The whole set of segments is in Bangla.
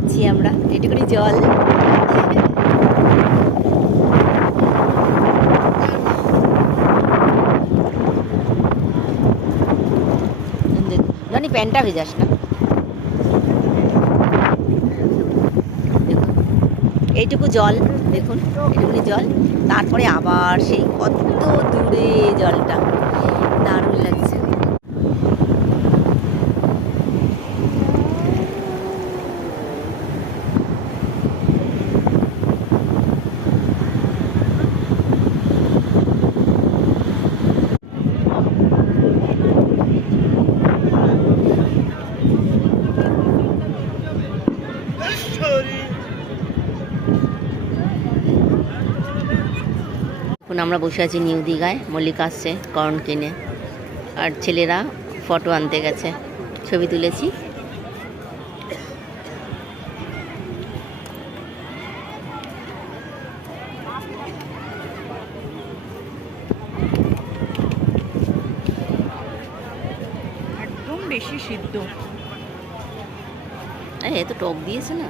যাচ্ছি আমরা, এটুকুনি জল। জানি প্যান্টটা ভেজাস না। এইটুকু জল দেখুন, এইটুকুনি জল, তারপরে আবার সেই কত দূরে জলটা, দারুণ লাগছে। এখন আমরা বসে আছি নিউ দীঘায়, মল্লিকা আসছে কর্ন কিনে, আর ছেলেরা ফটো আনতে গেছে, ছবি তুলেছি। একদম বেশি সিদ্ধ। এ তো টক দিয়েছে না।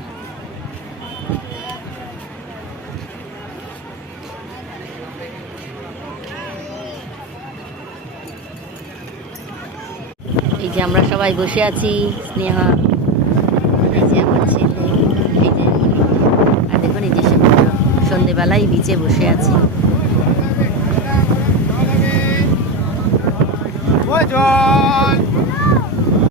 এই যে আমরা সবাই বসে আছি, স্নেহা, এই যে আমার ছেলে, এই যে মনি, আর দেখুন এই যে সন্ধেবেলায় বিচে বসে আছি। জল